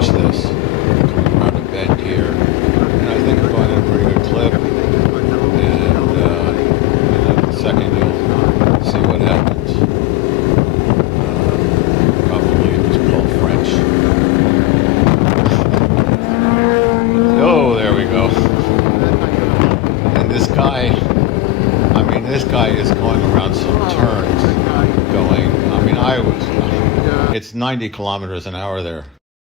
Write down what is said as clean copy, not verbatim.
watch this. Coming around a bend here. And I think we're going at a pretty good clip. And in a second you'll see what happens. Probably it was called French. Oh, there we go. And this guy is going around some turns going, it's 90 kilometers an hour there.